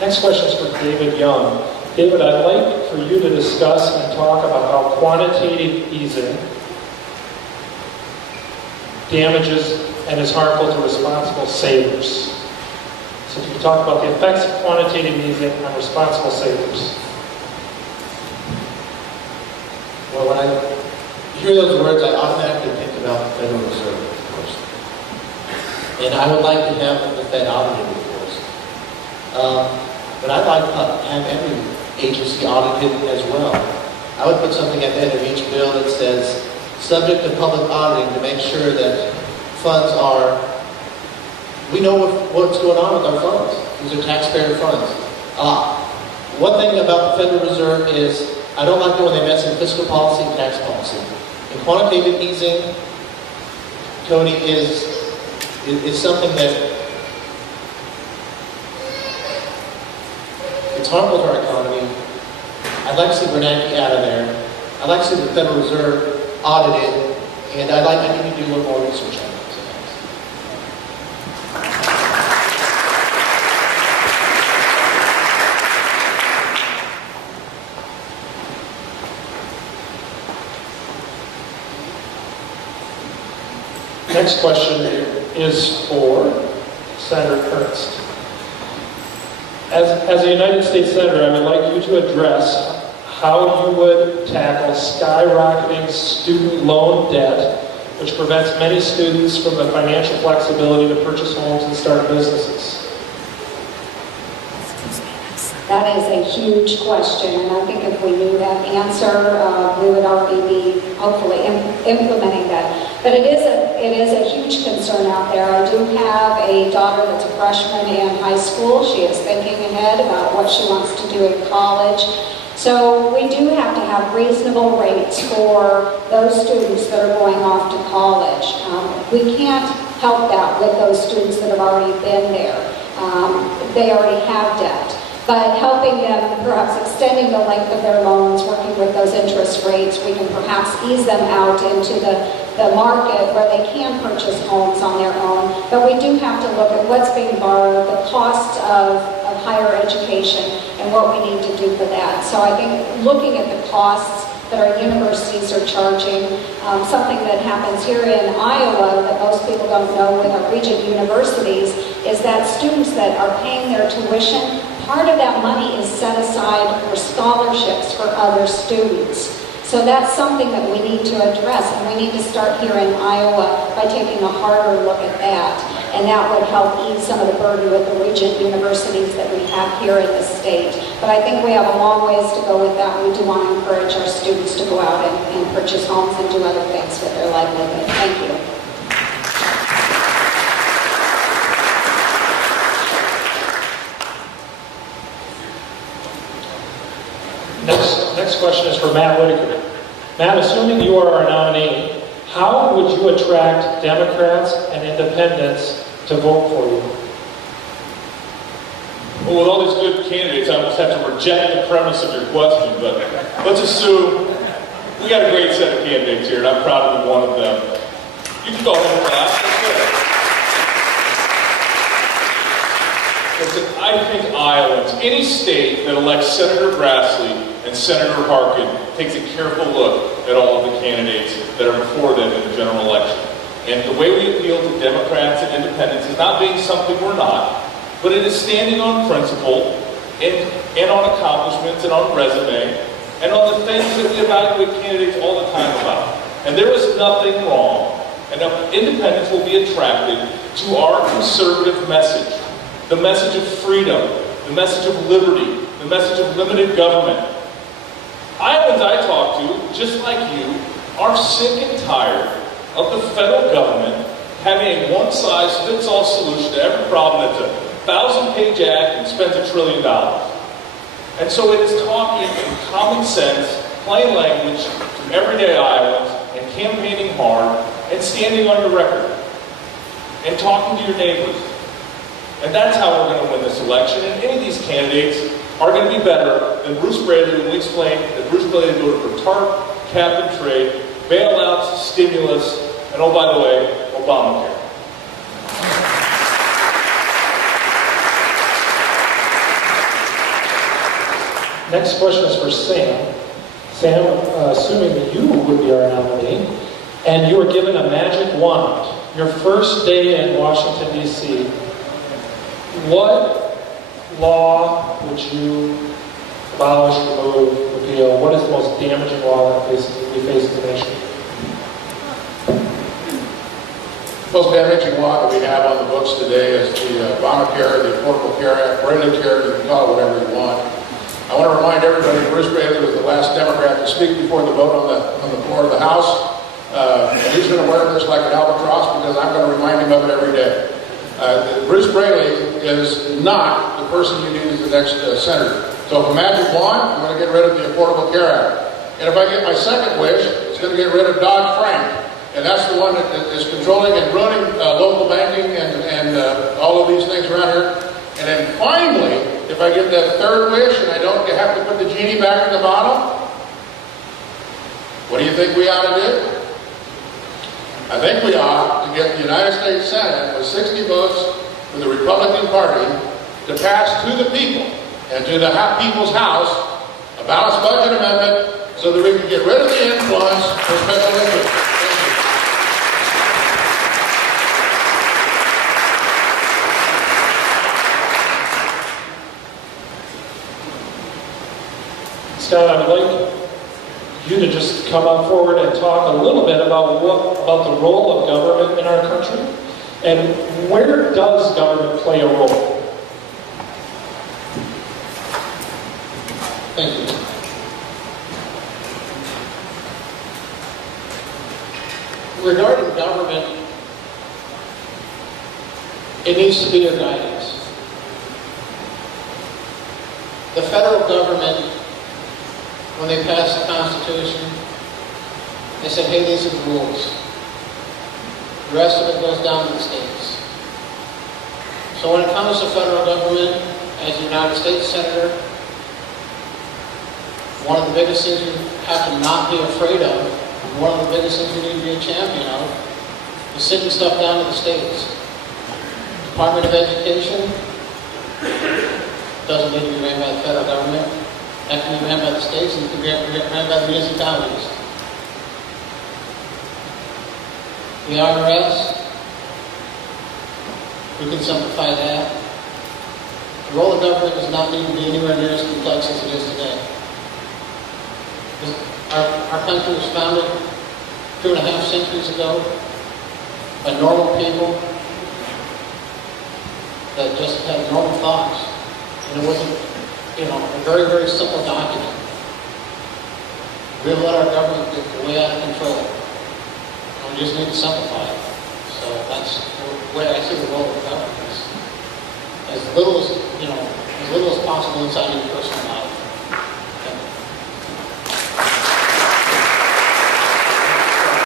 Next question is for David Young. David, I'd like for you to discuss and talk about how quantitative easing damages and is harmful to responsible savers. So if you talk about the effects of quantitative easing on responsible savers. Well, when I hear those words, I automatically think about the Federal Reserve, of course. And I would like to have the Fed audited, of course. But I'd like to have every agency audited as well. I would put something at the end of each bill that says, subject to public auditing to make sure that funds are, we know what's going on with our funds. These are taxpayer funds. One thing about the Federal Reserve is, I don't like it when they mess in fiscal policy and tax policy. And quantitative easing, Tony, is something that it's harmful to our economy. I'd like to see Bernanke out of there. I'd like to see the Federal Reserve audited, and I need to do a little more research on it. Next question is for Senator Ernst. As a United States Senator, I would like you to address how you would tackle skyrocketing student loan debt, which prevents many students from the financial flexibility to purchase homes and start businesses. That is a huge question, and I think if we knew that answer, we would already be hopefully implementing that. But it is a huge concern out there. I do have a daughter that's a freshman in high school. She is thinking ahead about what she wants to do in college. So we do have to have reasonable rates for those students that are going off to college. We can't help that with those students that have already been there. They already have debt. But helping them, perhaps extending the length of their loans, working with those interest rates, we can perhaps ease them out into the market where they can purchase homes on their own. But we do have to look at what's being borrowed, the cost of higher education, and what we need to do for that. So I think looking at the costs that our universities are charging, something that happens here in Iowa that most people don't know with our regent universities is that students that are paying their tuition, part of that money is set aside for scholarships for other students. So that's something that we need to address, and we need to start here in Iowa by taking a harder look at that. And that would help ease some of the burden with the regent universities that we have here in the state. But I think we have a long ways to go with that. We do want to encourage our students to go out and purchase homes and do other things with their livelihood. Thank you. Next question is for Matt Whitaker. Matt, assuming you are our nominee, how would you attract Democrats and independents to vote for you? Well, with all these good candidates, I almost have to reject the premise of your question, but let's assume we got a great set of candidates here, and I'm proud to be one of them. You can go ahead and class. Listen, I think Iowans, any state that elects Senator Grassley and Senator Harkin, takes a careful look at all of the candidates that are before them in the general election. And the way we appeal to Democrats and independents is not being something we're not, but it is standing on principle and on accomplishments and on resume and on the things that we evaluate candidates all the time about. And there is nothing wrong, and independents will be attracted to our conservative message. The message of freedom, the message of liberty, the message of limited government. Iowans I talk to, just like you, are sick and tired of the federal government having a one-size-fits-all solution to every problem that's a 1,000-page act and spends $1 trillion. And so it is talking in common sense, plain language to everyday Iowans and campaigning hard and standing on your record and talking to your neighbors. And that's how we're going to win this election. And any of these candidates are going to be better than Bruce Braley when we explain that Bruce Braley voted for TARP, cap and trade, bailouts, stimulus, and oh, by the way, Obamacare. Next question is for Sam. Sam, assuming that you would be our nominee, and you were given a magic wand, your first day in Washington, D.C., what law would you abolish, remove, repeal? What is the most damaging law that we face in the nation? Most damaging law that we have on the books today is the Obamacare, the Affordable Care Act, Braley Care, you can call it whatever you want. I want to remind everybody, Bruce Braley was the last Democrat to speak before the vote on the floor of the House. And he's going to wear this like an albatross because I'm going to remind him of it every day. Bruce Braley is not the person you need as the next senator. So if a magic wand, I'm going to get rid of the Affordable Care Act. And if I get my second wish, it's going to get rid of Dodd-Frank. And that's the one that is controlling and running local banking and all of these things around here. And then finally, if I get that third wish and I don't have to put the genie back in the bottle, what do you think we ought to do? I think we ought to get the United States Senate with 60 votes for the Republican Party to pass to the people and to the people's house a balanced budget amendment so that we can get rid of the influence for special interests. Scott, I would like you to just come up forward and talk a little bit about the role of government in our country and where does government play a role? Thank you. Regarding government, it needs to be your guidance. The federal government, when they passed the Constitution, they said, hey, these are the rules. The rest of it goes down to the states. So when it comes to federal government, as a United States Senator, one of the biggest things you have to not be afraid of, and one of the biggest things you need to be a champion of, is sitting stuff down to the states. Department of Education doesn't need to be ran by the federal government. That can be ran by the states and it can be ran by the municipalities. The IRS, we can simplify that. The role of government does not need to be anywhere near as complex as it is today. Our country was founded 2.5 centuries ago by normal people that just had normal thoughts. And it wasn't, a very, very simple document. We've let our government get way out of control. And we just need to simplify it. So that's the way I see the role of government. As little as possible inside your personal